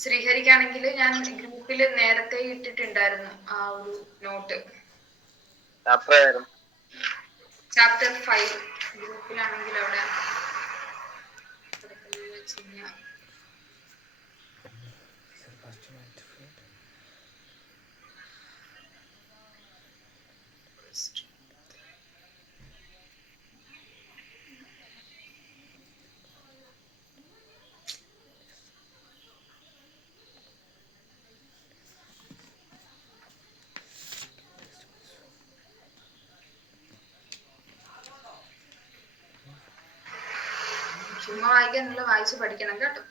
ശ്രീഹരിക്കാണെങ്കിൽ ഞാൻ ഗ്രൂപ്പിൽ നേരത്തെ ഇട്ടിട്ടുണ്ടായിരുന്നു ആ ഒരു നോട്ട്. ചാപ്റ്റർ 5 ഗ്രൂപ്പിലാണെങ്കിൽ അവിടെ ചുമ്മാ വായിക്കാൻ നിങ്ങൾ വായിച്ച് പഠിക്കണം കേട്ടോ.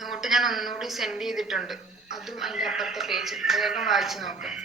നോട്ട് ഞാൻ ഒന്നുകൂടി സെൻഡ് ചെയ്തിട്ടുണ്ട്, അതും അതിന്റെ അപ്പുറത്തെ പേജ് വേഗം വായിച്ചു നോക്കാം.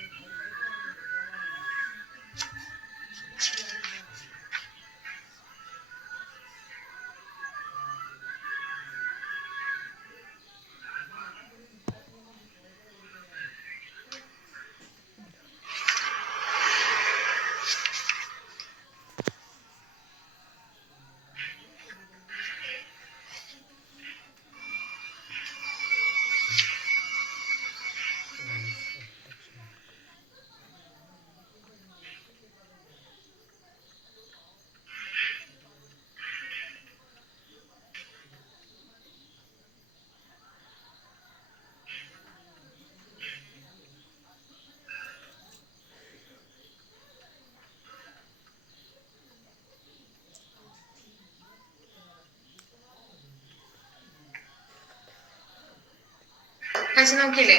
വായിച്ചു നോക്കിയില്ലേ?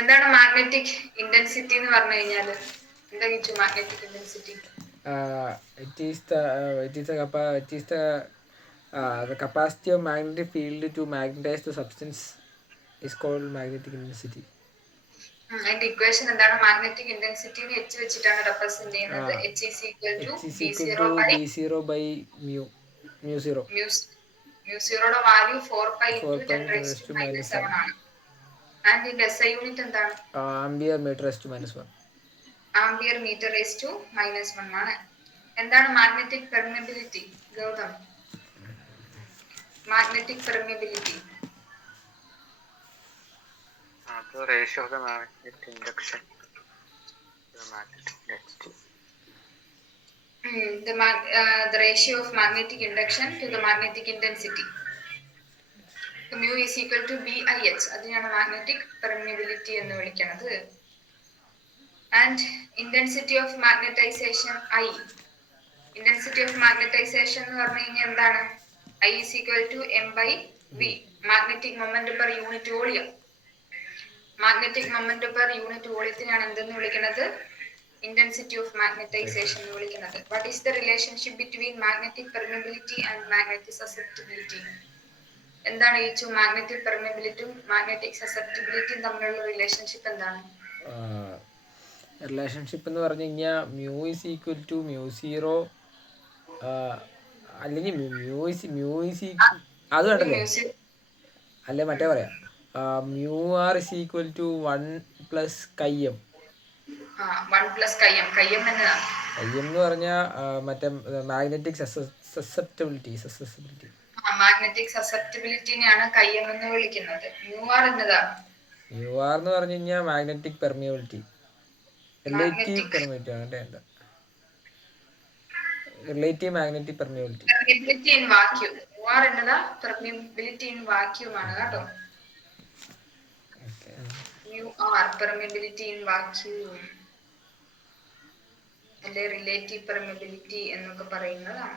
എന്താണ് മാഗ്നറ്റിക് ഇന്റൻസിറ്റി എന്ന് പറഞ്ഞു കഴിഞ്ഞാല്? എന്താ Kichu magnetic intensity? It is the capacity of magnetic field to magnetize the substance is called magnetic intensity. അതിന്റെ ഇക്വേഷൻ എന്താണ്? മാഗ്നറ്റിക് ഇന്റൻസിറ്റിനെ H വെച്ചിട്ടാണ് റെപ്രസെന്റ് ചെയ്യുന്നത്. H is equal to B0 by mu 0. mu 0യുടെ value 4 pi into 10 raised to minus 7 ആണ്. And ഇതിന്റെ SI unit എന്താണ്? Ampere metre raised to minus 1. Ampere metre raised to minus 1 ആണ്. എന്താണ് magnetic permeability? Gautam, magnetic permeability. The ratio of the magnetic induction to the magnetic density. The ratio of magnetic induction to the magnetic intensity. Mu is equal to BIH. അതിനാണ് magnetic permeability എന്ന് വിളിക്കുന്നത്. And intensity of magnetization I. Intensity of magnetization എന്ന് പറഞ്ഞു കഴിഞ്ഞാൽ എന്താണ്? I is equal to M/V. Magnetic moment per unit volume. Magnetic moment per unit വോളിയത്തിനാണ് എന്തെന്ന് വിളിക്കുന്നത്? ഇന്റൻസിറ്റി ഓഫ് മാഗ്നറ്റൈസേഷൻ എന്ന് വിളിക്കുന്നത്. What is the relationship between magnetic permeability and magnetic susceptibility? എന്താണ് ഈ മാഗ്നറ്റിക് പെർമിയബിലിറ്റിയും മാഗ്നറ്റിക് സസെപ്റ്റിബിലിറ്റിയും തമ്മിലുള്ള റിലേഷൻഷിപ്പ് എന്താണ്? റിലേഷൻഷിപ്പ് എന്ന് പറഞ്ഞു കഴിഞ്ഞാൽ mu is equal to mu 0 അല്ലെങ്കിൽ അത് കണ്ടല്ലേ? അല്ലെ മറ്റേ പറയാം, mu r is equal to 1 plus chi m. Chi m എന്ന് പറഞ്ഞാൽ മറ്റേ മാഗ്നറ്റിക് സസെപ്റ്റിബിലിറ്റി. മാഗ്നറ്റിക് സസെപ്റ്റിബിലിറ്റിനെയാണ് കൈഎം എന്ന് വിളിക്കുന്നത്. മ്യൂ ആർ എന്നതാ? മ്യൂ ആർ എന്ന് പറഞ്ഞു കഴിഞ്ഞാൽ മാഗ്നറ്റിക് പെർമിയബിലിറ്റി, റിലേറ്റീവ് പെർമിയബിലിറ്റി. അങ്ങനെ എന്താ relative magnetic permeability. Permeability in vacuum. Mu r എന്നതാ? പെർമിയബിലിറ്റി ഇൻ വാക്യൂം ആണ് കേട്ടോ. Mu r permeability in vacuum അല്ലെ റിലേറ്റീവ് പെർമിയബിലിറ്റി എന്നൊക്കെ പറയുന്നതാണ്.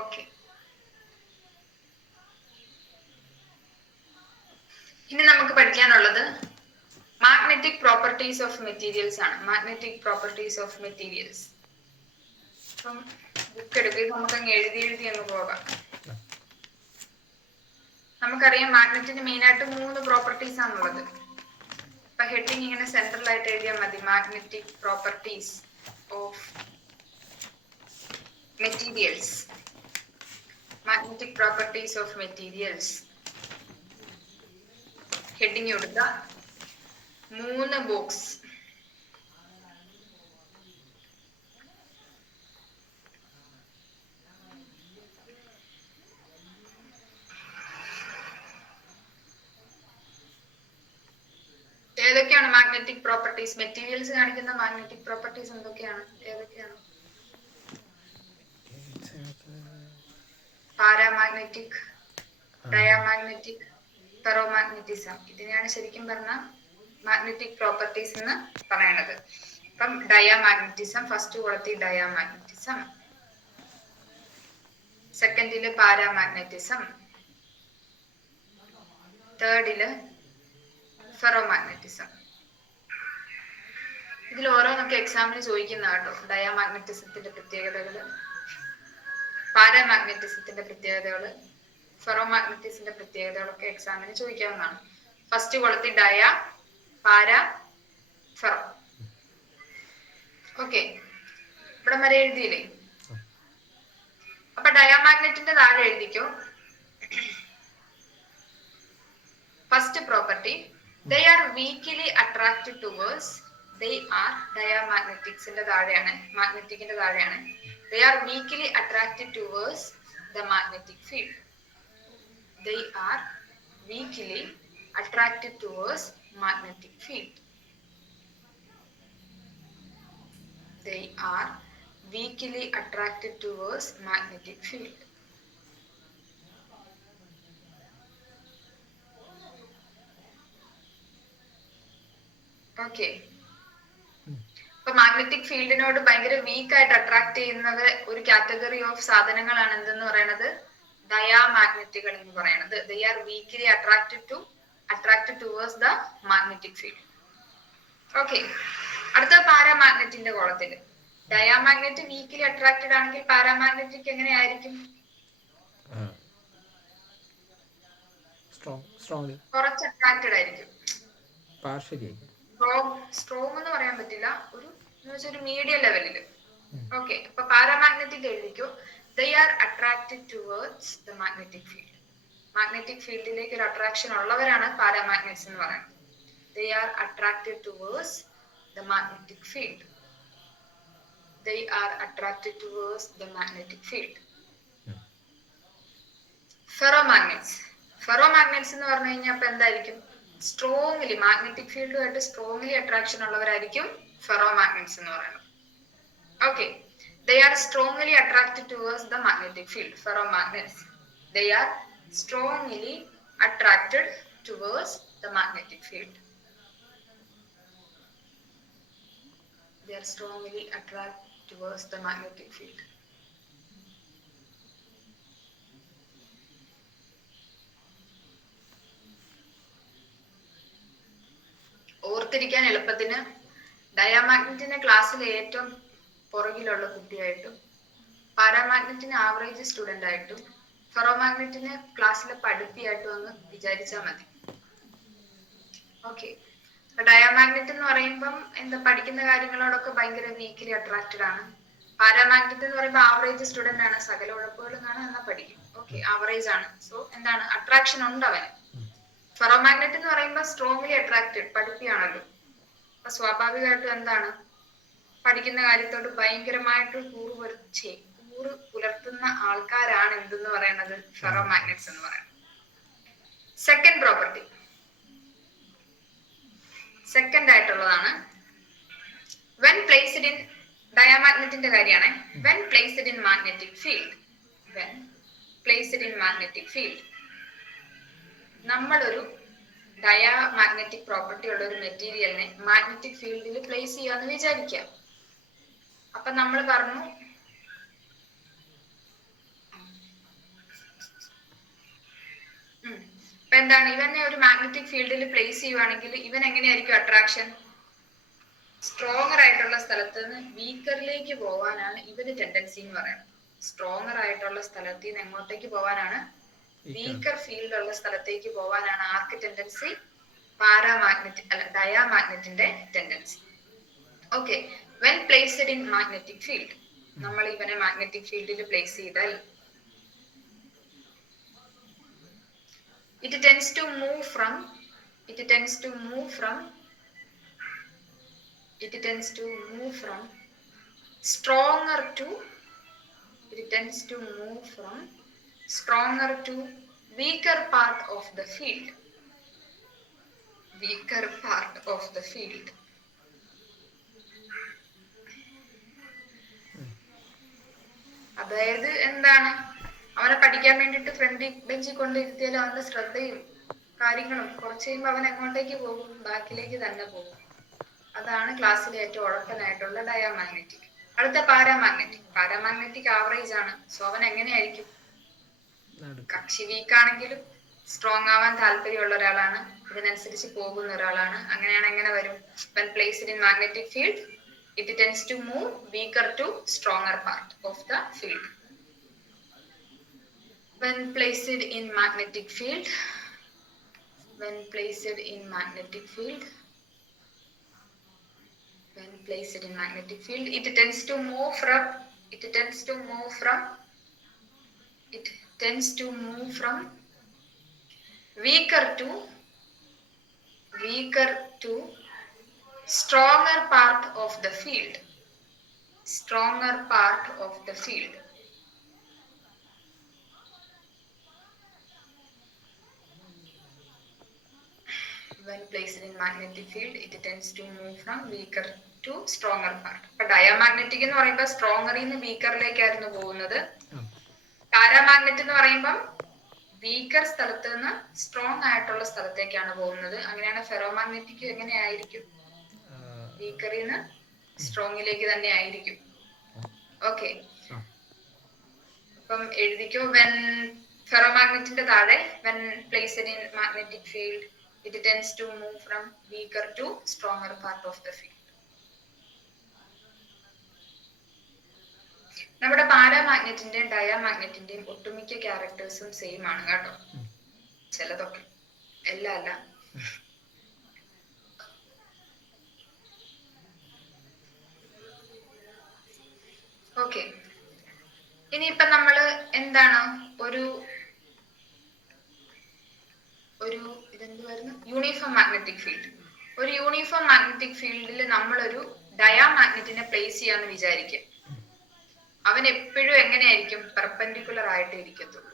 ഓക്കെ, ഇനി നമുക്ക് പഠിക്കാനുള്ളത് മാഗ്നറ്റിക് പ്രോപ്പർട്ടീസ് ഓഫ് മെറ്റീരിയൽസ് ആണ്. Magnetic properties of materials. അപ്പം ബുക്ക് എടുക്കുക, നമുക്കങ്ങ് എഴുതി അങ്ങ് പോകാം. നമുക്കറിയാം മാഗ്നറ്റിന് മെയിൻ ആയിട്ട് 3 പ്രോപ്പർട്ടീസ് ആണുള്ളത്. അപ്പൊ ഹെഡിങ് ഇങ്ങനെ സെൻട്രൽ ആയിട്ട് എഴുതിയാൽ മതി, magnetic properties of materials. Magnetic properties of materials heading കൊടുക്കുക, 3 ബോക്സ്. ഏതൊക്കെയാണ് മാഗ്നറ്റിക് പ്രോപ്പർട്ടീസ്? മെറ്റീരിയൽസ് കാണിക്കുന്ന മാഗ്നറ്റിക് പ്രോപ്പർട്ടീസ് എന്തൊക്കെയാണ്? ഏതൊക്കെയാണ്? Paramagnetic, diamagnetic, ferromagnetism. ഇതിനെയാണ് ശരിക്കും പറഞ്ഞ മാഗ്നറ്റിക് പ്രോപ്പർട്ടീസ് എന്ന് പറയണത്. അപ്പം ഡയാമാഗ്നറ്റിസം, ഫസ്റ്റ് കോളത്തിൽ ഡയാമാഗ്നറ്റിസം, സെക്കൻഡില് പാരാമാഗ്നറ്റിസം, തേർഡില് ഫെറോമാഗ്നറ്റിസം. ഇതിൽ ഓരോന്നൊക്കെ എക്സാമിന് ചോദിക്കുന്ന കേട്ടോ. ഡയാമാഗ്നറ്റിസത്തിന്റെ പ്രത്യേകതകള്, പാരാമാഗ്നറ്റിസത്തിന്റെ പ്രത്യേകതകള്, ഫെറോമാഗ്നറ്റിസത്തിന്റെ പ്രത്യേകതകളൊക്കെ എക്സാമിന് ചോദിക്കാവുന്നതാണ്. ഫസ്റ്റ് കോളത്തിൽ ഡയ, പാര, ഫെറോ. ഓക്കെ, ഇവിടെ വരെ എഴുതിയില്ലേ? അപ്പൊ ഡയാമാഗ്നറ്റിന്റെ താഴെ എഴുതിക്കോ. First property, they are weakly attracted towards, they are ഡയാമാഗ്നറ്റിക്സിന്റെ താഴെയാണ്, മാഗ്നറ്റിക്കിന്റെ താഴെയാണ്. They are weakly attracted towards the magnetic field. They are weakly attracted towards magnetic field. They are weakly attracted towards magnetic field. Okay, അപ്പൊ magnetic ഫീൽഡിനോട് ഭയങ്കര week ആയിട്ട് attract ചെയ്യുന്നത് ഒരു category of സാധനങ്ങളാണ് എന്തെന്ന് പറയുന്നത്? ഡയാമാഗ്നറ്റുകൾ എന്ന് പറയുന്നത്. They are weakly attracted towards the magnetic field. Okay, അടുത്ത പാരാമാഗ്നറ്റിന്റെ കോളത്തില് ഡയാമാഗ്നറ്റ് വീക്കിലി അട്രാക്റ്റഡ് ആണെങ്കിൽ പാരാമാഗ്നറ്റിക് എങ്ങനെയായിരിക്കും? കുറച്ച് അട്രാക്റ്റഡ് ആയിരിക്കും. സ്ട്രോങ് എന്ന് പറയാൻ പറ്റില്ല, ഒരു മീഡിയം ലെവലില്. ഓക്കെ, അപ്പൊ പാരാമാഗ്നറ്റിക് എഴുതിക്കോ. They are attracted towards the magnetic field. Magnetic ഫീൽഡിലേക്ക് ഒരു അട്രാക്ഷൻ ഉള്ളവരാണ് പാരാമാഗ്നറ്റ്സ് എന്ന് പറയുന്നത്. They are attracted towards the magnetic field. They are attracted towards the magnetic field. ഫെറോമാഗ്നറ്റ്സ്. ഫെറോമാഗ്നറ്റ്സ് എന്ന് പറഞ്ഞു കഴിഞ്ഞാൽ അപ്പൊ എന്തായിരിക്കും? സ്ട്രോങ്ലി മാഗ്നറ്റിക് ഫീൽഡുമായിട്ട് സ്ട്രോങ്ലി അട്രാക്ഷൻ ഉള്ളവരായിരിക്കും ഫെറോമാഗ്നറ്റ്സ് എന്ന് പറയുന്നത്. Okay, they are strongly attracted towards the magnetic field. Ferromagnets, they are strongly attracted towards the magnetic field. They are strongly attracted towards the magnetic field. ഓർത്തിരിക്കാൻ എളുപ്പത്തിന് ഡയാമാഗ്നറ്റിന്റെ ക്ലാസ്സിലെ ഏറ്റവും പുറകിലുള്ള കുട്ടിയായിട്ടും പാരാമാഗ്നറ്റിന് ആവറേജ് സ്റ്റുഡന്റ് ആയിട്ടും ഫെറോമാഗ്നറ്റിന് ക്ലാസ്സിലെ പഠിപ്പിയായിട്ടും അങ്ങ് വിചാരിച്ചാൽ മതി. ഓക്കെ, ഡയാമാഗ്നറ്റ് എന്ന് പറയുമ്പം എന്താ പഠിക്കുന്ന കാര്യങ്ങളോടൊക്കെ ഭയങ്കര വീക്കിലി അട്രാക്റ്റഡ് ആണ്. പാരാമാഗ്നറ്റ് എന്ന് പറയുമ്പോൾ ആവറേജ് സ്റ്റുഡന്റ് ആണ്, സകല ഉഴപ്പുകളും കാണാൻ എന്നാ പഠിക്കും. ഓക്കെ, ആവറേജ് ആണ്. സോ എന്താണ്? അട്രാക്ഷൻ ഉണ്ട് അവന്. ഫെറോമാഗ്നറ്റ് എന്ന് പറയുമ്പോൾ സ്ട്രോങ്ലി അട്രാക്റ്റഡ്, പഠിപ്പിയാണല്ലോ. അപ്പൊ സ്വാഭാവികമായിട്ടും എന്താണ്? പഠിക്കുന്ന കാര്യത്തോട് ഭയങ്കരമായിട്ട് കൂറ് പുലർത്തുന്ന ആൾക്കാരാണ് എന്തെന്ന് പറയുന്നത്? ഫെറോമാഗ്നറ്റ്സ് എന്ന് പറയുന്നത്. സെക്കൻഡ് പ്രോപ്പർട്ടി, സെക്കൻഡ് ആയിട്ടുള്ളതാണ് വെൻ പ്ലേസ്ഡ് ഇൻ, ഡയാമാഗ്നറ്റിന്റെ കാര്യമാണ്. When placed in magnetic field, when placed in magnetic field, നമ്മളൊരു ഡയാമാഗ്നറ്റിക് പ്രോപ്പർട്ടി ഉള്ള ഒരു മെറ്റീരിയലിനെ മാഗ്നറ്റിക് ഫീൽഡിൽ പ്ലേസ് ചെയ്യാന്ന് വിചാരിക്കാം. അപ്പൊ നമ്മൾ പറഞ്ഞു അപ്പൊ എന്താണ്, ഇവനെ ഒരു മാഗ്നറ്റിക് ഫീൽഡിൽ പ്ലേസ് ചെയ്യുവാണെങ്കിൽ ഇവൻ എങ്ങനെയായിരിക്കും അട്രാക്ഷൻ? സ്ട്രോങ്ങർ ആയിട്ടുള്ള സ്ഥലത്ത് നിന്ന് വീക്കറിലേക്ക് പോവാനാണ് ഇവന് ടെൻഡൻസി എന്ന് പറയുന്നത്. സ്ട്രോങ്ങർ ആയിട്ടുള്ള സ്ഥലത്ത് നിന്ന് എങ്ങോട്ടേക്ക് പോവാനാണ്? വീക്കർ ഫീൽഡ് ഉള്ള സ്ഥലത്തേക്ക് പോവാനാണ് ആർക്ക് ടെൻഡൻസി? പാരാമാഗ്നറ്റിക് അല്ല ഡയാമാഗ്നറ്റിന്റെ tendency. Okay, when placed in magnetic field, നമ്മൾ ഇവനെ മാഗ്നറ്റിക് ഫീൽഡിൽ പ്ലേസ് ചെയ്താൽ it tends to move from stronger to weaker part of the field. അതായത് എന്താണ്, അവനെ പഠിക്കാൻ വേണ്ടിട്ട് ഫ്രണ്ട് ബെഞ്ചിൽ കൊണ്ടിരുത്തിയാലും അവന്റെ ശ്രദ്ധയും കാര്യങ്ങളും കുറച്ച് കഴിയുമ്പോൾ അവൻ എങ്ങോട്ടേക്ക് പോകും? ബാക്കിലേക്ക് തന്നെ പോകും. അതാണ് ക്ലാസ്സിലെ ഏറ്റവും ഉഴപ്പനായിട്ടുള്ള ഡയാമാഗ്നറ്റിക്. അടുത്ത പാരാമാഗ്നറ്റിക് ആവറേജ് ആണ്. സോ അവൻ എങ്ങനെയായിരിക്കും? കക്ഷി വീക്ക് ആണെങ്കിലും സ്ട്രോങ് ആവാൻ താല്പര്യമുള്ള ഒരാളാണ്, ഇതിനനുസരിച്ച് പോകുന്ന ഒരാളാണ്. അങ്ങനെയാണ് എങ്ങനെ വരും? when placed in magnetic field it tends to move weaker to stronger part of the field. when placed in magnetic field it tends to move from weaker to stronger part of the field. when placed in magnetic field it tends to move from weaker to stronger part. അപ്പൊ diamagnetic എന്ന് പറയുമ്പോൾ സ്ട്രോങ്ങറിൽ നിന്ന് വീക്കറിലേക്കായിരുന്നു പോകുന്നത്. Paramagnet എന്ന് പറയുമ്പോൾ weaker സ്ഥലത്ത് നിന്ന് strong ആയിട്ടുള്ള സ്ഥലത്തേക്കാണ് പോകുന്നത്. അങ്ങനെയാണ് ഫെറോമാഗ്നറ്റിക് എങ്ങനെയായിരിക്കും? വീക്കറിൽ നിന്ന് സ്ട്രോങ്ങിലേക്ക് തന്നെ ആയിരിക്കും. ഓക്കെ, അപ്പം എഴുതിക്കോ. വെൻ ഫെറോമാഗ്നറ്റിന്റെ താഴെ when placed in magnetic field it tends to move from weaker to stronger part of the field. നമ്മുടെ പാരാമാഗ്നറ്റിന്റെയും ഡയാമാഗ്നറ്റിന്റെയും ഒട്ടുമിക്ക ക്യാരക്ടേഴ്സും സെയിം ആണ് കേട്ടോ. ചിലതൊക്കെ, എല്ലാം അല്ല. ഓക്കെ, ഇനിയിപ്പൊ നമ്മള് എന്താണ് ഒരു ഇതെന്തുവായിരുന്നു? Uniform magnetic field. ഒരു യൂണിഫോം മാഗ്നറ്റിക് ഫീൽഡിൽ നമ്മളൊരു ഡയാമാഗ്നറ്റിനെ പ്ലേസ് ചെയ്യാന്ന് വിചാരിക്കുക. അവൻ എപ്പോഴും എങ്ങനെയായിരിക്കും? പെർപെൻഡിക്കുലർ ആയിട്ട് ഇരിക്കത്തുള്ളൂ.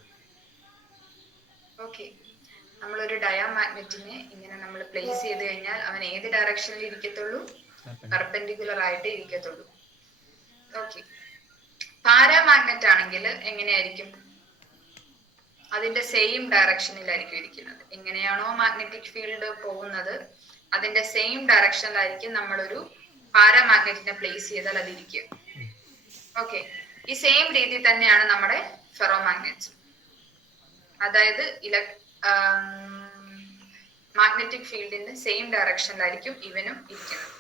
ഓക്കെ, നമ്മളൊരു ഡയാമാഗ്നറ്റിനെ ഇങ്ങനെ നമ്മൾ പ്ലേസ് ചെയ്ത് കഴിഞ്ഞാൽ അവൻ ഏത് ഡയറക്ഷനിൽ ഇരിക്കത്തുള്ളൂ? പെർപെൻഡിക്കുലർ ആയിട്ട് ഇരിക്കത്തുള്ളൂ. ഓക്കെ, പാരാമാഗ്നറ്റ് ആണെങ്കിൽ എങ്ങനെയായിരിക്കും? അതിന്റെ സെയിം ഡയറക്ഷനിലായിരിക്കും ഇരിക്കുന്നത്. എങ്ങനെയാണോ മാഗ്നറ്റിക് ഫീൽഡ് പോകുന്നത് അതിന്റെ സെയിം ഡയറക്ഷനിലായിരിക്കും നമ്മളൊരു പാരാമാഗ്നറ്റിനെ പ്ലേസ് ചെയ്താൽ അത് ഇരിക്കുക. ഓക്കെ, ഈ സെയിം രീതി തന്നെയാണ് നമ്മുടെ ഫെറോമാഗ്നറ്റ്സ്. അതായത് മാഗ്നറ്റിക് ഫീൽഡിന്റെ സെയിം ഡയറക്ഷനിലായിരിക്കും ഇവനും ഇരിക്കുന്നത്.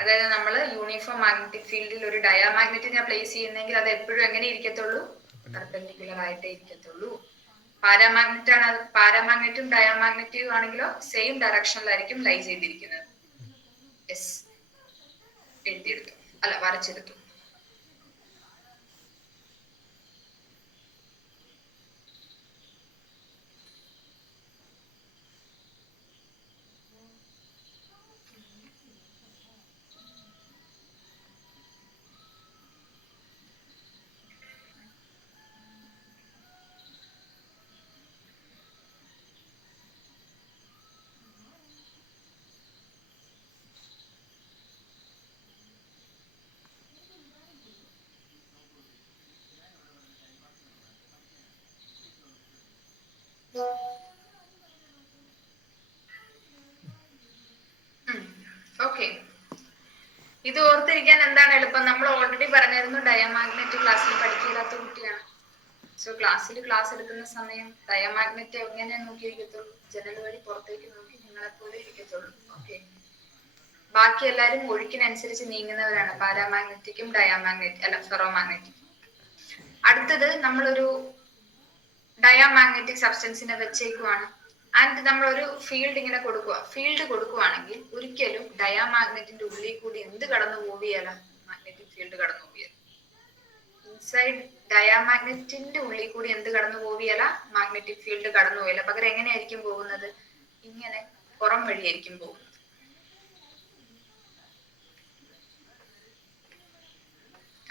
അതായത് നമ്മൾ യൂണിഫോം മാഗ്നറ്റിക് ഫീൽഡിൽ ഒരു ഡയാമാഗ്നറ്റിനെ പ്ലേസ് ചെയ്യുന്നെങ്കിൽ അത് എപ്പോഴും എങ്ങനെ ഇരിക്കത്തുള്ളൂ? പെർപെൻഡിക്കുലർ ആയിട്ടേ ഇരിക്കത്തുള്ളൂ. പാരാമാഗ്നറ്റും ഡയാമാഗ്നറ്റും ആണെങ്കിലോ സെയിം ഡയറക്ഷനിലായിരിക്കും ലൈ ചെയ്തിരിക്കുന്നത്. യെസ്, എഴുതിയെടുത്തു, അല്ല വരച്ചെടുത്തു. ഓക്കെ, ഇത് ഓർത്തിരിക്കാൻ എന്താണ് എളുപ്പം? നമ്മൾ ഓൾറെഡി പറഞ്ഞിരുന്നു ഡയാമാഗ്നറ്റ് ക്ലാസ്സിൽ പഠിക്കില്ലാത്ത കുട്ടിയാണ്. സോ ക്ലാസ് എടുക്കുന്ന സമയം ഡയമാഗ്നറ്റ് എങ്ങനെ നോക്കിയിരിക്കത്തുള്ളൂ? ജനൽ വഴി പുറത്തേക്ക് നോക്കി നിങ്ങളെപ്പോലെ ഇരിക്കത്തുള്ളൂ. ഓക്കെ, ബാക്കി എല്ലാവരും ഒഴുക്കിനനുസരിച്ച് നീങ്ങുന്നവരാണ്, പാരാമാഗ്നറ്റിക്കും ഫെറോമാഗ്നറ്റിക്കും. അടുത്തത് നമ്മളൊരു ഡയാമാഗ്നറ്റിക് സബ്സ്റ്റൻസിനെ വെച്ചേക്കുവാണ് ആൻഡ് നമ്മളൊരു ഫീൽഡ് ഇങ്ങനെ കൊടുക്കുവാണെങ്കിൽ ഒരിക്കലും ഡയാമാഗ്നറ്റിന്റെ ഉള്ളിൽ കൂടി എന്ത് കടന്നു പോവുകയല്ല, മാഗ്നറ്റിക് ഫീൽഡ് കടന്നു പോവുകയല്ല. ഇൻസൈഡ് ഡയാമാഗ്നറ്റിന്റെ ഉള്ളിൽ കൂടി എന്ത് കടന്നു പോവുകയല്ല, മാഗ്നറ്റിക് ഫീൽഡ് കടന്നു പോവില്ല. പകരം എങ്ങനെയായിരിക്കും പോകുന്നത്? ഇങ്ങനെ പുറം വഴിയായിരിക്കും പോകുന്നത്.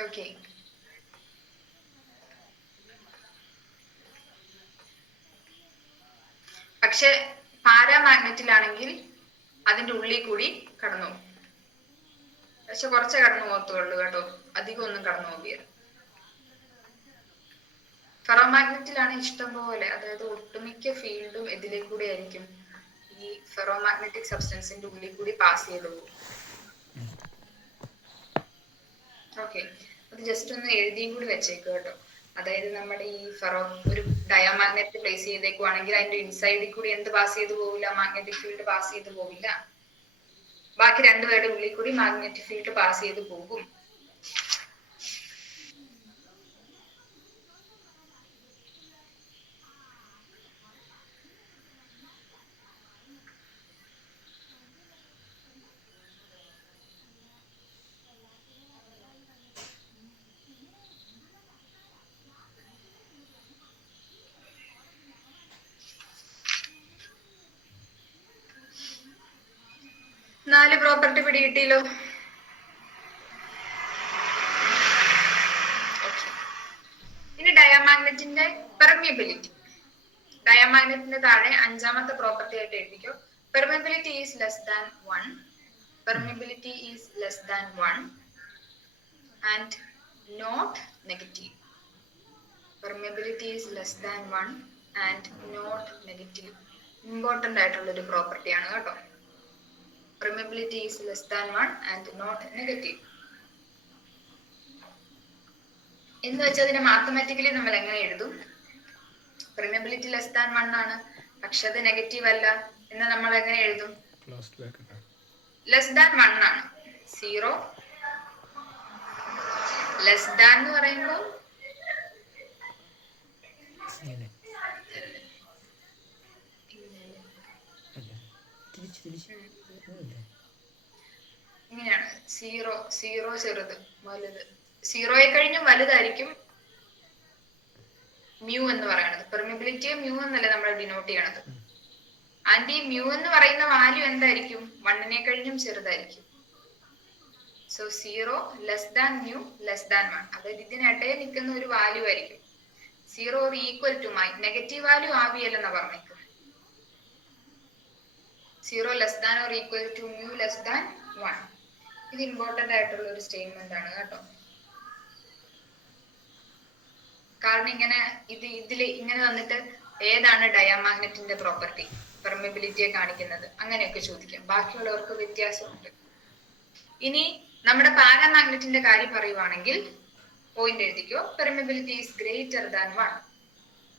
ഓക്കെ, പക്ഷെ പാരാമാഗ്നറ്റിലാണെങ്കിൽ അതിന്റെ ഉള്ളിൽ കൂടി കടന്നു പോകും. പക്ഷെ കുറച്ചേ കടന്നു പോകത്തുള്ളൂ കേട്ടോ, അധികം ഒന്നും കടന്നു പോകില്ല. ഫെറോമാഗ്നറ്റിലാണ് ഇഷ്ടം പോലെ, അതായത് ഒട്ടുമിക്ക ഫീൽഡും ഇതിലേ കൂടി ആയിരിക്കും ഈ ഫെറോമാഗ്നറ്റിക് സബ്സ്റ്റൻസിന്റെ ഉള്ളിൽ കൂടി പാസ് ചെയ്ത് പോകും. ഓക്കെ, അത് ജസ്റ്റ് ഒന്ന് എഴുതിയും കൂടി വെച്ചേക്കും കേട്ടോ. അതായത് നമ്മുടെ ഈ ഒരു ഡയാമാഗ്നറ്റ് പ്ലേസ് ചെയ്തേക്കുവാണെങ്കിൽ അതിന്റെ ഇൻസൈഡിൽ കൂടി എന്ത് പാസ് ചെയ്ത് പോവില്ല, മാഗ്നറ്റിക് ഫീൽഡ് പാസ് ചെയ്ത് പോവില്ല. ബാക്കി രണ്ടുപേരുടെ ഉള്ളിൽ കൂടി മാഗ്നറ്റിക് ഫീൽഡ് പാസ് ചെയ്ത് പോകും. നാല് പ്രോപ്പർട്ടി പിടികിട്ടിയല്ലോ. ഇനി ഡയാമാഗ്നറ്റിന്റെ പെർമിയബിലിറ്റി. ഡയാമാഗ്നറ്റിന്റെ താഴെ അഞ്ചാമത്തെ പ്രോപ്പർട്ടി ആയിട്ട് എഴുതിക്കോ. Permeability is less than 1. Permeability is less than 1 and not negative. Permeability is less than 1 and not negative. Important ആയിട്ടുള്ള ഒരു പ്രോപ്പർട്ടിയാണ് കേട്ടോ. Permeability is less than 1 and not negative. എന്ന് വെച്ചാൽ അതിനെ മാത്തമാറ്റിക്കലി നമ്മൾ എങ്ങനെ എഴുതും? പെർമിയബിലിറ്റി ലെസ് ദാൻ 1 ആണ്, പക്ഷെ അത് നെഗറ്റീവ് അല്ല എന്ന് നമ്മൾ എങ്ങനെ എഴുതും? ലെസ് ദാൻ 1 ആണ്. 0 ലെസ് ദാൻ എന്ന് പറയുമ്പോൾ ഇങ്ങനെയാണ്. 0 ചെറുത്, വലുത്. 0യെ കഴിഞ്ഞും വലുതായിരിക്കും മ്യൂ എന്ന് പറയുന്നത്. പെർമിയബിലിറ്റി മ്യൂ എന്നല്ലേ നമ്മൾ ഡിനോട്ട് ചെയ്യണത്. ആൻഡ് ഈ മ്യൂ എന്ന് പറയുന്ന വാല്യൂ എന്തായിരിക്കും? 1നെ കഴിഞ്ഞും ചെറുതായിരിക്കും. So 0 less than mu less than 1, അതായത് ഇതിനിടയിൽ നിൽക്കുന്ന ഒരു വാല്യൂ ആയിരിക്കും. 0 ഒരു ഈക്വൽ ടു നെഗറ്റീവ് വാല്യൂ ആവിയല്ലെന്നാ പറഞ്ഞേക്കുന്നത്. 0 less than or equal to mu less than 1. ഇത് ഇമ്പോർട്ടന്റ് ആയിട്ടുള്ള ഒരു സ്റ്റേറ്റ്മെന്റ് ആണ് കേട്ടോ. കാരണം ഇതില് ഇങ്ങനെ വന്നിട്ട് ഏതാണ് ഡയാമാഗ്നറ്റിന്റെ പ്രോപ്പർട്ടി പെർമിയബിലിറ്റിയെ കാണിക്കുന്നത് അങ്ങനെയൊക്കെ ചോദിക്കാം. ബാക്കിയുള്ളവർക്ക് വ്യത്യാസമുണ്ട്. ഇനി നമ്മുടെ പാരാമാഗ്നറ്റിന്റെ കാര്യം പറയുവാണെങ്കിൽ പോയിന്റ് എഴുതിക്കോ. Permeability is greater than 1.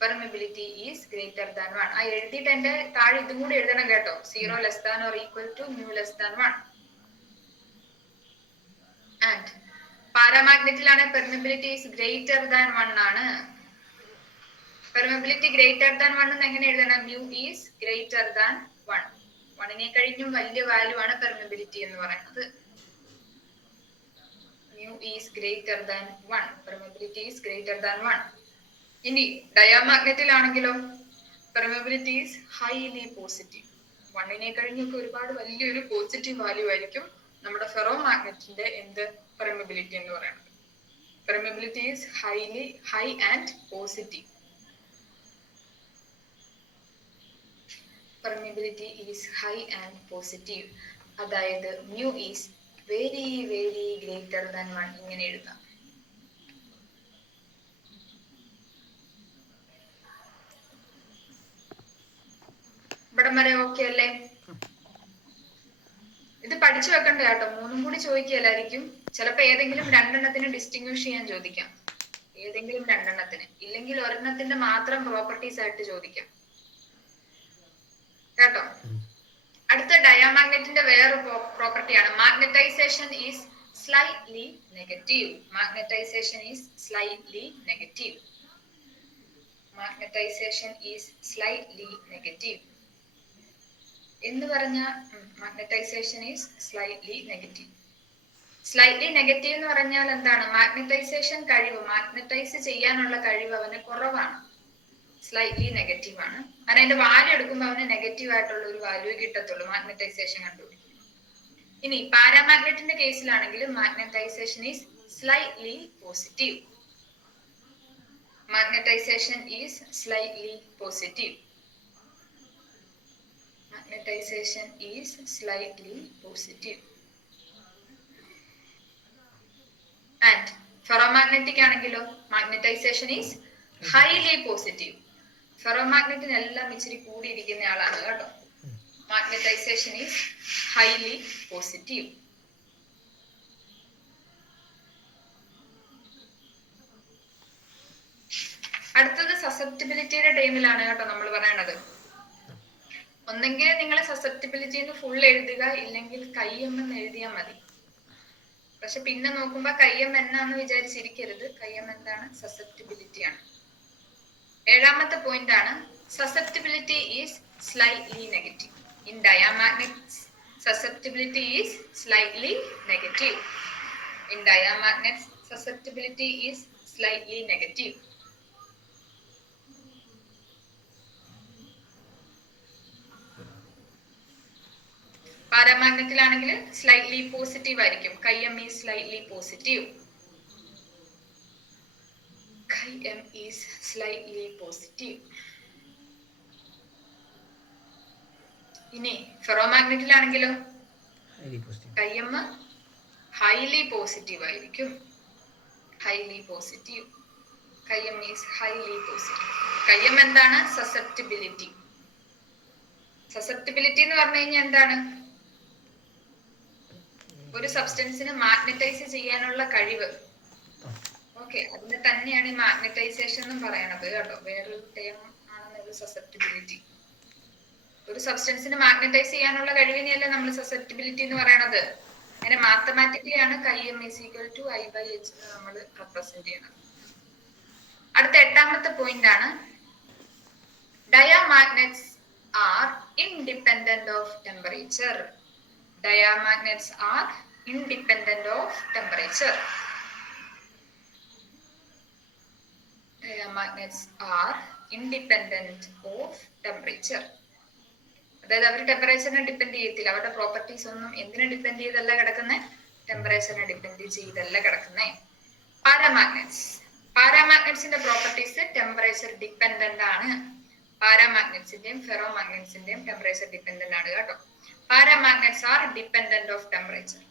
Permeability is greater than 1. ആ എഴുതിയിട്ട് എന്റെ താഴെ ഇതും കൂടി എഴുതണം കേട്ടോ. 0 less than or equal to mu less than 1. And പാരാമാഗ്നറ്റിലാണ് പെർമിയബിലിറ്റി ഈസ് ഗ്രേറ്റർ ദാൻ 1 ആണ്. പെർമിയബിലിറ്റി ഗ്രേറ്റർ ദാൻ 1 എന്ന് എങ്ങനെ എഴുതണം? Mu is greater than 1. 1നെ കഴിഞ്ഞും വലിയ വാല്യൂ ആണ് പെർമിയബിലിറ്റി എന്ന് പറയുന്നത്. Mu is greater than 1. Permeability is greater than 1. ഇനി ഡയാമാഗ്നറ്റിലാണെങ്കിലോ പെർമിയബിലിറ്റി ഈസ് ഹൈലി പോസിറ്റീവ്. 1നെ കഴിഞ്ഞൊക്കെ ഒരുപാട് വലിയൊരു പോസിറ്റീവ് വാല്യൂ ആയിരിക്കും നമ്മുടെ ഫെറോമാഗ്നറ്റിന്റെ പെർമിയബിലിറ്റി എന്ന് പറയുന്നത്. Permeability is high and positive. Permeability is high and positive, അതായത് mu is very very greater than 1 ഇങ്ങനെ എഴുതാം. ഇവിടം വരെ ഓക്കെ അല്ലേ? ഇത് പഠിച്ചു വെക്കണ്ട കേട്ടോ. 3 കൂടി ചോദിക്കുകയല്ലായിരിക്കും. ചിലപ്പോ ഏതെങ്കിലും 2 ഡിസ്റ്റിങ്വിഷ് ചെയ്യാൻ ചോദിക്കാം. ഏതെങ്കിലും രണ്ടെണ്ണത്തിന്, ഇല്ലെങ്കിൽ ഒരെണ്ണത്തിന്റെ മാത്രം പ്രോപ്പർട്ടീസ് ആയിട്ട് ചോദിക്കാം കേട്ടോ. അടുത്ത ഡയാമാഗ്നറ്റിന്റെ വേറൊരു പ്രോപ്പർട്ടിയാണ് magnetisation is slightly negative. Magnetisation is slightly negative. Magnetisation is slightly negative എന്ന് പറഞ്ഞ magnetisation is slightly negative. Slightly negative എന്ന് പറഞ്ഞാൽ എന്താണ്? മാഗ്നറ്റൈസേഷൻ കഴിവ്, മാഗ്നറ്റൈസ് ചെയ്യാനുള്ള കഴിവ് അവന് കുറവാണ്, സ്ലൈറ്റ്ലി നെഗറ്റീവ് ആണ്. കാരണം അതിന്റെ വാല്യൂ എടുക്കുമ്പോൾ അവന് നെഗറ്റീവ് ആയിട്ടുള്ള ഒരു വാല്യൂ കിട്ടത്തുള്ളൂ മാഗ്നറ്റൈസേഷൻ കണ്ടുപിടിക്കും. ഇനി പാരാമാഗ്നറ്റിന്റെ കേസിലാണെങ്കിൽ magnetization is slightly positive. Magnetization is slightly positive. Magnetization is slightly positive. And ferromagnetic ആണെങ്കിലോ magnetization is highly positive. ഫെറോമാഗ്നറ്റിന് എല്ലാം ഇച്ചിരി കൂടിയിരിക്കുന്ന ആളാണ് കേട്ടോ. Magnetization is highly positive. അടുത്തത് സസെപ്റ്റിബിലിറ്റിയുടെ ടൈമിലാണ് കേട്ടോ നമ്മൾ പറയണത്. ഒന്നെങ്കിൽ നിങ്ങൾ സസെപ്റ്റിബിലിറ്റി ഫുൾ എഴുതുക, ഇല്ലെങ്കിൽ കയ്യെന്ന് എഴുതിയാൽ മതി. പക്ഷെ പിന്നെ നോക്കുമ്പോ കയ്യം എന്നാന്ന് വിചാരിച്ചിരിക്കരുത്, കയ്യം എന്താണ്? സസെപ്റ്റിബിലിറ്റി ആണ്. ഏഴാമത്തെ പോയിന്റ് ആണ് susceptibility is slightly negative. In diamagnets susceptibility is slightly negative. In diamagnets susceptibility is slightly negative. പാരാമാഗ്നറ്റിലാണെങ്കിൽ സ്ലൈറ്റ്ലി പോസിറ്റീവ് ആയിരിക്കും. Chi m is slightly positive. Chi m is slightly positive. ഇനി ഫെറോമാഗ്നറ്റിലാണെങ്കിലോ കൈഎം ഹൈലി പോസിറ്റീവ് ആയിരിക്കും. Highly positive. Chi m is highly positive. Chi m എന്താണ്? Susceptibility. Susceptibility എന്ന് പറഞ്ഞു കഴിഞ്ഞാൽ എന്താണ്? ഒരു സബ്സ്റ്റൻസിന് മാഗ്നറ്റൈസ് ചെയ്യാനുള്ള കഴിവ്. ഓക്കെ, അതിന് തന്നെയാണ് ഈ മാഗ്നറ്റൈസേഷൻ എന്നും പറയണത് കേട്ടോ. വേറൊരു ടേം ആണെന്നുള്ളൂ സസെപ്റ്റിബിലിറ്റി. ഒരു സബ്സ്റ്റൻസിന് മാഗ്നറ്റൈസ് ചെയ്യാനുള്ള കഴിവിനെയല്ലേ നമ്മൾ സസെപ്റ്റിബിലിറ്റി എന്ന് പറയണത്. അങ്ങനെ മാത്തമാറ്റിക്കലി ആണ് chi m is equal to I by H എന്ന് നമ്മൾ റെപ്രസെന്റ് ചെയ്യണത്. അടുത്ത എട്ടാമത്തെ പോയിന്റ് ആണ് diamagnets are independent of temperature. Diamagnets are independent of temperature. Diamagnets are independent of temperature. അതായത് അവർ ടെമ്പറേച്ചറിനെ ഡിപ്പെൻഡ് ചെയ്യത്തില്ല. അവരുടെ പ്രോപ്പർട്ടീസ് ഒന്നും എന്തിനെ ഡിപ്പെൻഡ് ചെയ്തല്ല കിടക്കുന്നേ? ടെമ്പറേച്ചറിനെ ഡിപ്പെൻഡ് ചെയ്തല്ല കിടക്കുന്നേ. പാരാമാഗ്നറ്റ്സ്. പാരാമാഗ്നറ്റ്സിന്റെ പ്രോപ്പർട്ടീസ് ടെമ്പറേച്ചർ ഡിപ്പെൻഡന്റ് ആണ്. പാരാമാഗ്നറ്റ്സിന്റെയും ഫെറോമാഗ്നറ്റ്സിന്റെയും ടെമ്പറേച്ചർ ഡിപ്പെൻഡന്റ് ആണ് കേട്ടോ. Paramagnets are dependent of temperature.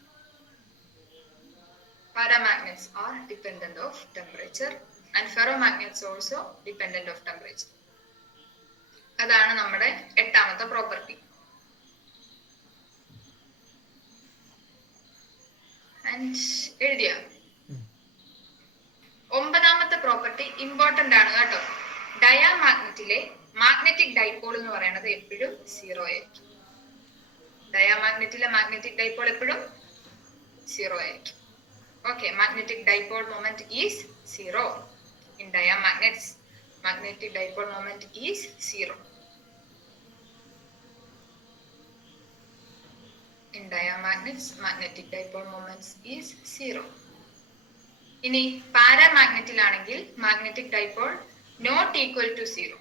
Paramagnets are dependent of temperature and ferromagnets also dependent of temperature. അതാണ് നമ്മുടെ എട്ടാമത്തെ പ്രോപ്പർട്ടി. എഴുതിയ ഒമ്പതാമത്തെ പ്രോപ്പർട്ടി ഇമ്പോർട്ടന്റ് ആണ് കേട്ടോ. ഡയാമാഗ്നറ്റിലെ മാഗ്നറ്റിക് ഡൈപോൾ എന്ന് പറയുന്നത് എപ്പോഴും 0 ആയിരിക്കും. ഡയാമാഗ്നറ്റിലെ മാഗ്നറ്റിക് ഡൈപോൾ എപ്പോഴും 0 ആയിരിക്കും. Okay, magnetic dipole moment is 0. In diamagnets magnetic dipole moment is 0. In diamagnets magnetic dipole moments is 0. ഇനി പാരാമാഗ്നറ്റിലാണെങ്കിൽ magnetic dipole not equal to 0.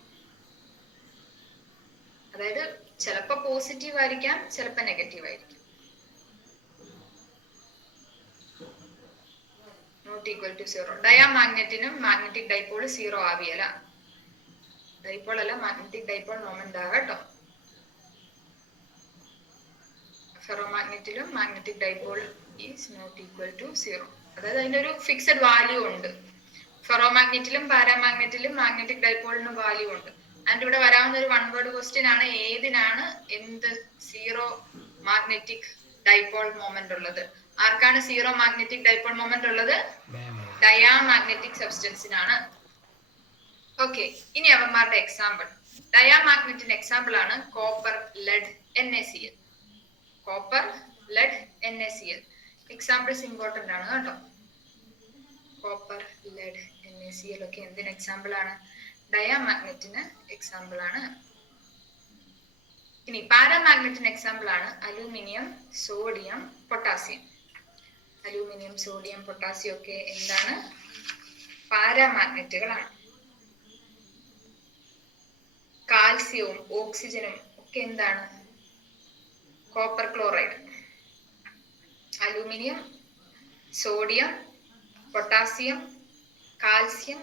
അതായത് ചിലപ്പോൾ പോസിറ്റീവ് ആയിരിക്കാം, ചിലപ്പോൾ നെഗറ്റീവ് ആയിരിക്കും. Not equal to 0. ഡയാമാഗ്നറ്റിനും മാഗ്നറ്റിക് ഡൈപോൾ 0 ആവിയല്ല. ഡൈപോൾ അല്ല, മാഗ്നറ്റിക് ഡൈപോൾ മൊമെന്റ് ആകട്ടോ. ഫെറോമാഗ്നറ്റിലും magnetic dipole is not equal to 0. അതായത് അതിന്റെ ഒരു ഫിക്സഡ് വാല്യൂ ഉണ്ട്. ഫെറോമാഗ്നറ്റിലും പാരാമാഗ്നറ്റിലും മാഗ്നറ്റിക് ഡൈപോളിന് വാല്യൂ ഉണ്ട്. ആൻഡ് ഇവിടെ വരാവുന്ന ഒരു 1 വേർഡ് ക്വസ്റ്റ്യൻ ആണ്, ഏതിനാണ് എന്ത് 0 മാഗ്നറ്റിക് ഡൈപോൾ മൊമെന്റ് ഉള്ളത്? ആർക്കാണ് 0 മാഗ്നറ്റിക് ഡൈപോൾ മൊമെന്റ് ഉള്ളത്? ഡയാമാഗ്നറ്റിക് സബ്സ്റ്റൻസിനാണ്. ഓക്കെ, ഇനി അവന്മാരുടെ എക്സാമ്പിൾ. ഡയാമാഗ്നറ്റിന്റെ എക്സാമ്പിൾ ആണ് copper, lead, NaCl. Copper, lead, NaCl. Examples important ആണ് കേട്ടോ. കോപ്പർ, ലെഡ്, NaCl ഒക്കെ എന്തിന് എക്സാമ്പിൾ ആണ്? ഡയാമാഗ്നറ്റിന് എക്സാമ്പിൾ ആണ്. ഇനി പാരാമാഗ്നറ്റിന് എക്സാമ്പിൾ ആണ് aluminium, sodium, potassium. Aluminium, sodium, potassium ഒക്കെ എന്താണ്? പാരാമാഗ്നറ്റുകളാണ്. കാൽസ്യവും ഓക്സിജനും ഒക്കെ എന്താണ്? Copper chloride. Aluminium, sodium, potassium, calcium,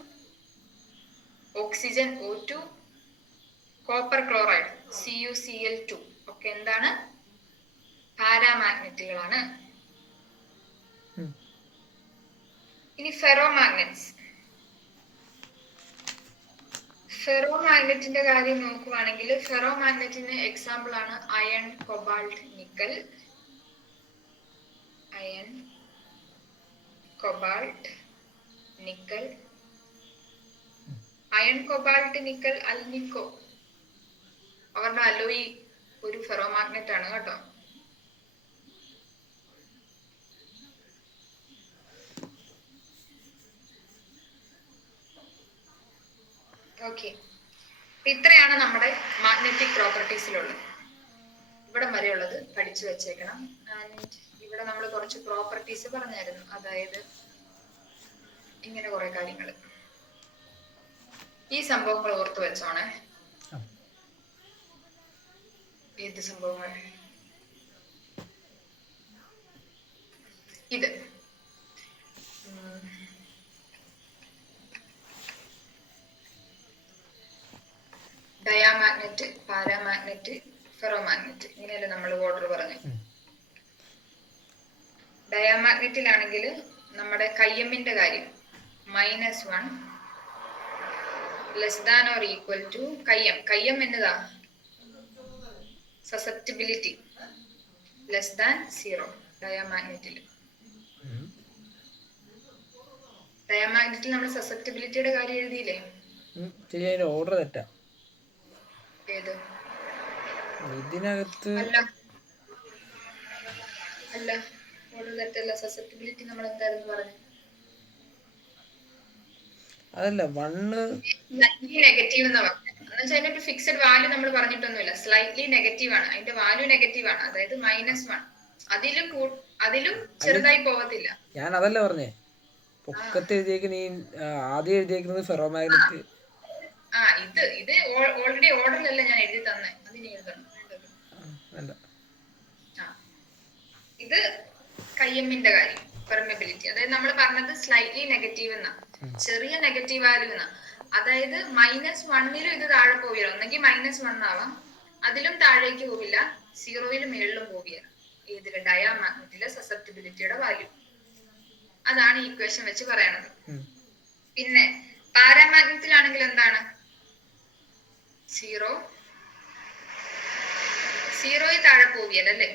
oxygen O2, copper chloride CuCl2 ഒക്കെ എന്താണ്? പാരാമാഗ്നറ്റുകളാണ്. ഇനി ഫെറോമാഗ്നറ്റ്സ്. ഫെറോമാഗ്നറ്റിന്റെ കാര്യം നോക്കുവാണെങ്കിൽ ഫെറോമാഗ്നറ്റിന് എക്സാമ്പിൾ ആണ് iron, cobalt, nickel. Iron, cobalt, nickel. Iron, cobalt, nickel, alnico അവരുടെ അലോയി ഒരു ഫെറോമാഗ്നറ്റ് ആണ് കേട്ടോ. ഓക്കെ, ഇത്രയാണ് നമ്മുടെ മാഗ്നറ്റിക് പ്രോപ്പർട്ടീസിലുള്ളത്. ഇവിടം വരെയുള്ളത് പഠിച്ചു വെച്ചേക്കണം. ആൻഡ് ഇവിടെ നമ്മൾ കുറച്ച് പ്രോപ്പർട്ടീസ് പറഞ്ഞായിരുന്നു, അതായത് ഇങ്ങനെ കുറെ കാര്യങ്ങൾ. ഈ സംഭവങ്ങൾ ഓർത്തു വെച്ചോണേ. ഏത് സംഭവങ്ങൾ? ഇത് ഡയാമാഗ്നറ്റ്, പാരാമാഗ്നറ്റ്, ഫെറോമാഗ്നറ്റ്, ഇങ്ങനെയല്ലേ നമ്മൾ ഓർഡർ പറഞ്ഞു. ഡയാമാഗ്നറ്റിലാണെങ്കിൽ നമ്മുടെ കയ്യമ്മിന്റെ കാര്യം -1 less than or equal to chi m എന്നതാ സസെപ്റ്റിബിലിറ്റി ലെസ് ദാൻ 0 ഡയാമാഗ്നറ്റിൽ. ഡയാമാഗ്നറ്റിൽ നമ്മൾ സസെപ്റ്റിബിലിറ്റിയുടെ കാര്യം എഴുതിയില്ലേ? ഓർഡർ തെറ്റാ. ഏത്? ഇതിനകത്ത് അല്ല, ഓർഡർ തെറ്റല്ല. സസെപ്റ്റിബിലിറ്റി നമ്മൾ എന്തായിരുന്നു പറഞ്ഞു? അതല്ല, 1 നെഗറ്റീവ് എന്ന് പറഞ്ഞു. എന്നുവെച്ചാൽ അതിന്റെ ഒരു ഫിക്സഡ് വാല്യൂ നമ്മൾ പറഞ്ഞിട്ടൊന്നുമില്ല. സ്ലൈറ്റ്ലി നെഗറ്റീവ് ആണ്, അതിന്റെ വാല്യൂ നെഗറ്റീവ് ആണ്. അതായത് -1. അതിലും ചെറുതായി പോകത്തില്ല. ഞാൻ അതല്ല പറഞ്ഞേ. പൊക്കത്ത് എഴുതിയേക്കുന്ന ഈ ആദ്യം എഴുതിയേക്കുന്നത് ഫെറോമാഗ്നറ്റ്. ഇത് ഓൾറെഡി ഓർഡറിലല്ല ഞാൻ എഴുതി തന്നെ. അതിന് എഴുതണം. ഇത് കയ്യമ്മിന്റെ കാര്യം, പെർമിബിലിറ്റി. അതായത് നമ്മൾ പറഞ്ഞത് സ്ലൈറ്റ്ലി നെഗറ്റീവ് എന്നാ, ചെറിയ നെഗറ്റീവ് വാല്യൂ എന്നാ. അതായത് -1ലും ഇത് താഴെ പോവില്ല. ഒന്നെങ്കിൽ -1 ആവാം, അതിലും താഴേക്ക് പോവില്ല, 0യിലും മേളിലും പോവില്ല. ഏതില്? ഡയാമാഗ്നറ്റിലെ സസെപ്റ്റിബിലിറ്റിയുടെ വാല്യൂ. അതാണ് ഈക്വേഷൻ വെച്ച് പറയണത്. പിന്നെ പാരാമാഗ്നറ്റിലാണെങ്കിൽ എന്താണ്? 0യിൽ താഴെ പോവിയല്ലേ?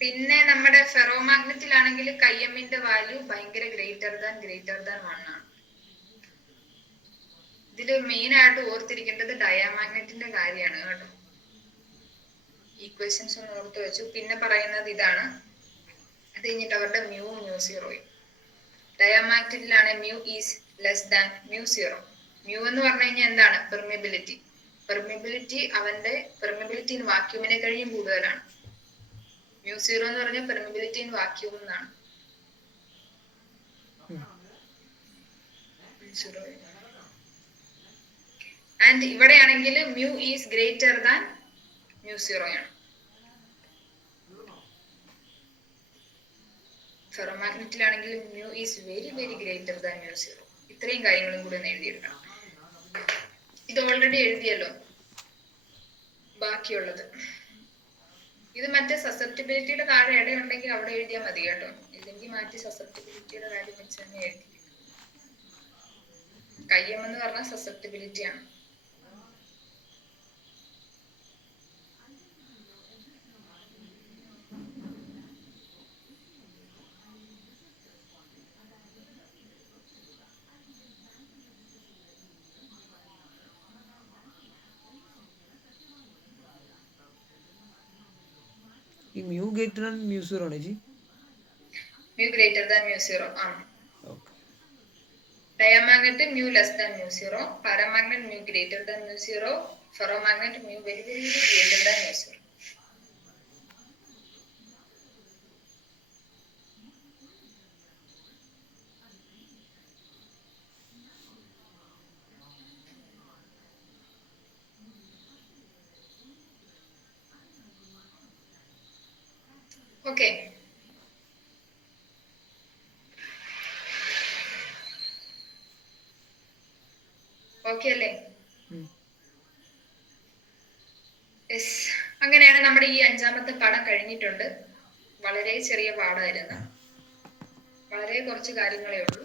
പിന്നെ നമ്മുടെ ഫെറോമാഗ്നറ്റിലാണെങ്കിൽ കയ്യമ്മിന്റെ വാല്യൂ ഭയങ്കര ഗ്രേറ്റർ ദാൻ 1 ആണ്. ഇതില് മെയിൻ ആയിട്ട് ഓർത്തിരിക്കേണ്ടത് ഡയാമാഗ്നറ്റിന്റെ കാര്യമാണ് കേട്ടോ. ഈക്വേഷൻസ് ഒന്ന് ഓർത്ത് വെച്ചു. പിന്നെ പറയുന്നത് ഇതാണ്, അത് കഴിഞ്ഞിട്ട് അവരുടെ μ0. ഡയാമാഗ്നറ്റിലാണ് μ ഈസ് ലെസ് ദാൻ μ0. μ എന്ന് പറഞ്ഞു കഴിഞ്ഞാൽ എന്താണ്? പെർമിബിലിറ്റി. അവന്റെ പെർമിബിലിറ്റി ഇൻ വാക്യൂമിനെ കഴിയും കൂടുതലാണ്. μ0 എന്ന് പറഞ്ഞാൽ പെർമിബിലിറ്റി ഇൻ വാക്യൂം എന്നാണ്. ആൻഡ് ഇവിടെയാണെങ്കിൽ μ ഈസ് ഗ്രേറ്റർ ദാൻ μ0 ആണ്. ഫെറോമാഗ്നറ്റിലാണെങ്കിൽ μ is very very greater than μ0. ഇത്രയും കാര്യങ്ങളും കൂടി ഒന്ന് എഴുതിയെടുക്കണം. ഇത് ഓൾറെഡി എഴുതിയല്ലോ ബാക്കിയുള്ളത്. ഇത് മറ്റേ സസെപ്റ്റിബിലിറ്റിയുടെ താഴെ ഇടയുണ്ടെങ്കിൽ അവിടെ എഴുതിയാൽ മതി കേട്ടോ. ഇല്ലെങ്കിൽ മാറ്റി സസെപ്റ്റിബിലിറ്റിയുടെ കാര്യം വെച്ച് തന്നെ എഴുതി. കയ്യം എന്ന് പറഞ്ഞാൽ സസെപ്റ്റിബിലിറ്റി ആണ്. ഈ mu greater than mu zero ആണ് ജി? mu greater than mu 0 ആണ്. ഓക്കെ. ഡയമagnet mu less than mu 0, paramagnet mu greater than mu 0, ferromagnet mu very very greater than mu 0. Okay. Okay അല്ലേ? യെസ്. അങ്ങനെയാണ് നമ്മുടെ ഈ 5ാമത്തെ പാഠം കഴിഞ്ഞിട്ടുണ്ട്. വളരെ ചെറിയ പാഠമായിരുന്നു, വളരെ കുറച്ച് കാര്യങ്ങളേ ഉള്ളൂ.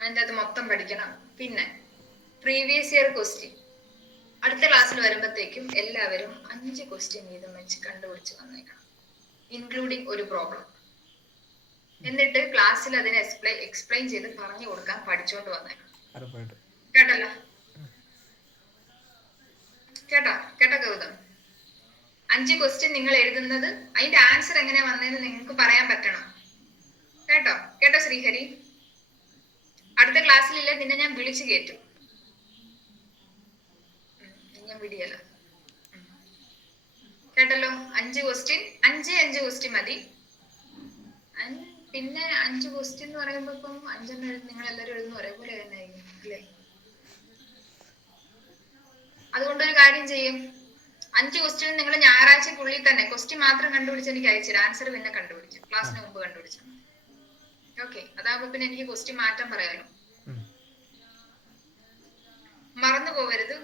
അതിൻ്റെ അത് മൊത്തം പഠിക്കണം. പിന്നെ പ്രീവിയസ് ഇയർ ക്വസ്റ്റ്യൻ അടുത്ത ക്ലാസ്സിൽ വരുമ്പോഴത്തേക്കും എല്ലാവരും 5 ക്വസ്റ്റ്യൻ വീതം വെച്ച് കണ്ടുപിടിച്ച് വന്നേക്കണം, ഇൻക്ലൂഡിങ് ഒരു പ്രോബ്ലം. എന്നിട്ട് ക്ലാസ്സിൽ അതിനെ എക്സ്പ്ലെയിൻ ചെയ്ത് പറഞ്ഞു കൊടുക്കാൻ പഠിച്ചുകൊണ്ട് വന്നേക്കണം. കേട്ടല്ലോ? കേട്ടോ ഗൗതം? 5 ക്വസ്റ്റ്യൻ നിങ്ങൾ എഴുതുന്നത് അതിന്റെ ആൻസർ എങ്ങനെയാ വന്നതെന്ന് നിങ്ങൾക്ക് പറയാൻ പറ്റണം. കേട്ടോ ശ്രീഹരി? അടുത്ത ക്ലാസ്സിലില്ലേ നിന്നെ ഞാൻ വിളിച്ചു കയറ്റും. ഞാൻ വിടിയല്ല. കേട്ടല്ലോ? 5 ക്വസ്റ്റ്യൻ മതി. പിന്നെ 5 ക്വസ്റ്റ്യൻ എന്ന് പറയുമ്പോ ഇപ്പം 5 നിങ്ങൾ എല്ലാവരും എഴുതുന്ന ഒരേപോലെ തന്നെ ആയിരിക്കും അല്ലേ? അതുകൊണ്ടൊരു കാര്യം ചെയ്യും, 5 ക്വസ്റ്റ്യൻ നിങ്ങൾ ഞായറാഴ്ചക്കുള്ളിൽ തന്നെ ക്വസ്റ്റ്യൻ മാത്രം കണ്ടുപിടിച്ച് എനിക്ക് അയച്ചിട്ട് ആൻസർ പിന്നെ കണ്ടുപിടിച്ചു, ക്ലാസ്സിന് മുമ്പ് കണ്ടുപിടിച്ചു. ഓക്കെ, അതാകുമ്പോ പിന്നെ എനിക്ക് ക്വസ്റ്റ്യൻ മാറ്റം പറയാലോ. മറന്നു പോകരുത്.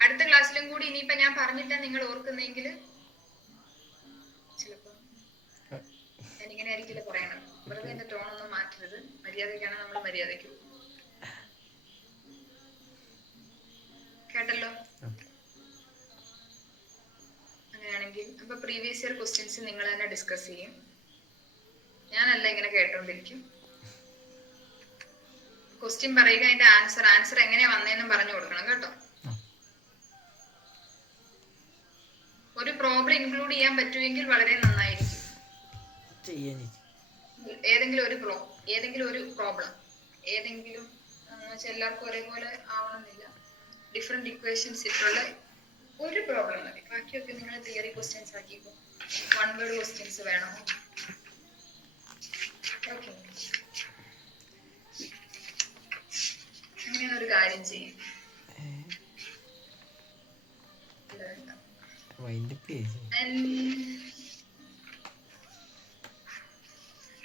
അടുത്ത ക്ലാസ്സിലും കൂടി ഇനിയിപ്പൊ ഞാൻ പറഞ്ഞിട്ടാ നിങ്ങൾ ഓർക്കുന്നെങ്കിൽ ചിലപ്പോ ഞാനിങ്ങനെ ആയിരിക്കില്ല പറയണം. വെറുതെ എന്റെ ടോണൊന്നും മാറ്റരുത്. മര്യാദക്കാണ് നമ്മൾ മര്യാദയ്ക്ക്. കേട്ടല്ലോ? അങ്ങനെയാണെങ്കിൽ അപ്പൊ പ്രീവിയസ് ഇയർ ക്വസ്റ്റ്യൻസ് നിങ്ങൾ തന്നെ ഡിസ്കസ് ചെയ്യും, ഞാനല്ല ഇങ്ങനെ കേട്ടോണ്ടിരിക്കും. ക്വസ്റ്റ്യൻ പറയുക, അതിന്റെ ആൻസർ എങ്ങനെയാ വന്നതെന്നും പറഞ്ഞു കൊടുക്കണം കേട്ടോ. ഒരു പ്രോബ്ലം ഇൻക്ലൂഡ് ചെയ്യാൻ പറ്റുമെങ്കിൽ വളരെ നന്നായിരിക്കും. ഏതെങ്കിലും ഒരു പ്രോബ്ലം എല്ലാവർക്കും ഒരേപോലെ ആവണമെന്നില്ല. ഡിഫറെന്റ് ഇക്വേഷൻസ് ഇട്ടുള്ള ഒരു പ്രോബ്ലം മതി. ബാക്കിയൊക്കെ നിങ്ങൾ തിയറി ക്വസ്റ്റ്യൻസ് ആക്കിക്കോ. 1 വേർഡ് ക്വസ്റ്റ്യൻസ് വേണം. ഓക്കെ, അങ്ങനെയാണ് ഒരു കാര്യം ചെയ്യും.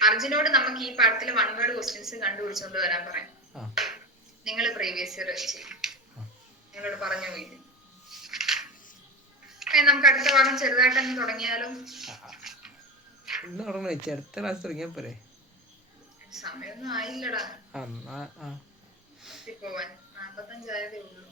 അർജുനോട് നമുക്ക് ഈ പാഠത്തിൽ 1 വേർഡ് ക്വസ്റ്റ്യൻസ് കണ്ടുപിടിച്ചുകൊണ്ട് വരാൻ പറയാം. നിങ്ങൾ പ്രീവിയസ് ഇയർ ചെയ്യും, നിങ്ങളോട് പറഞ്ഞു പോയില്ലേ? നമുക്ക് അടുത്ത പാഠം ചെറുതായിട്ടങ്ങ് തുടങ്ങിയാലോ? അടുത്ത ക്ലാസ് തുടങ്ങിയാ പോരെ? സമയമൊന്നും ആയില്ലടാ പോവാൻ. 45 ആയതേ ഉള്ളൂ.